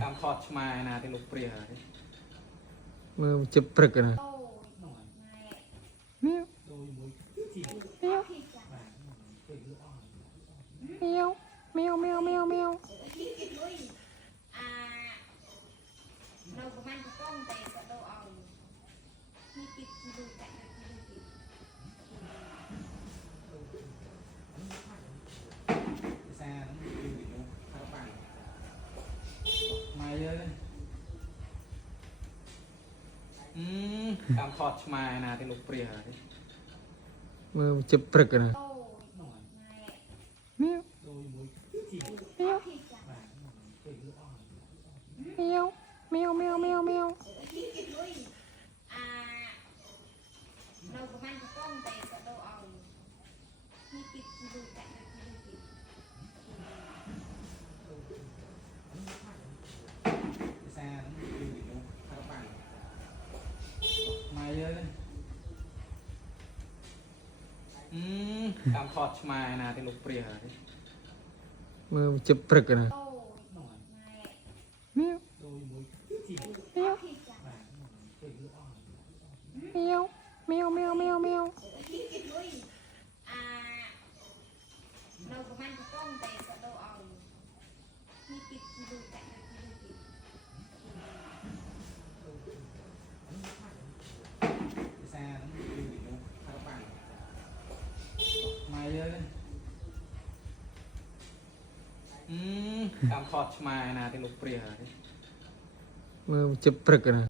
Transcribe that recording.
ตามทอดมานาที่ลูกเปรี้ยมือจะปรึกนะเมียวเมียวเมียวเมียวเมียวเมียวเมียวเราประมาณก้องแต่ก็เราเอาที่ติดที่ดูแต่แซ่ต้องดูอยู่ข้าวปั่นมาเยอะตามทอดมานาที่ลูกเปรี้ยมือจะปรึกนะเมียวเมียวเมียวเมียวเมียวเมียวเมียวเราประมาณก้องแต่ก็เราเอาที่ติดที่ดูแต่แซ่ต้องดูอยู่ข้าวปั่นมาเยอะตามทอดมานาที่ลูกเปรี้ยมือจะปรึกนะเมียวเมียวเมียวเมียวเมียวเมียวเมียวเราประมาณก้องแต่ก็เราเอาที่ติดที่ดูแต่แซ่ต้องดูอยู่ข้าวปั่นมาเยอะตามทอดมานาที่ลูกเปรี้ยมือจะปรึกนะ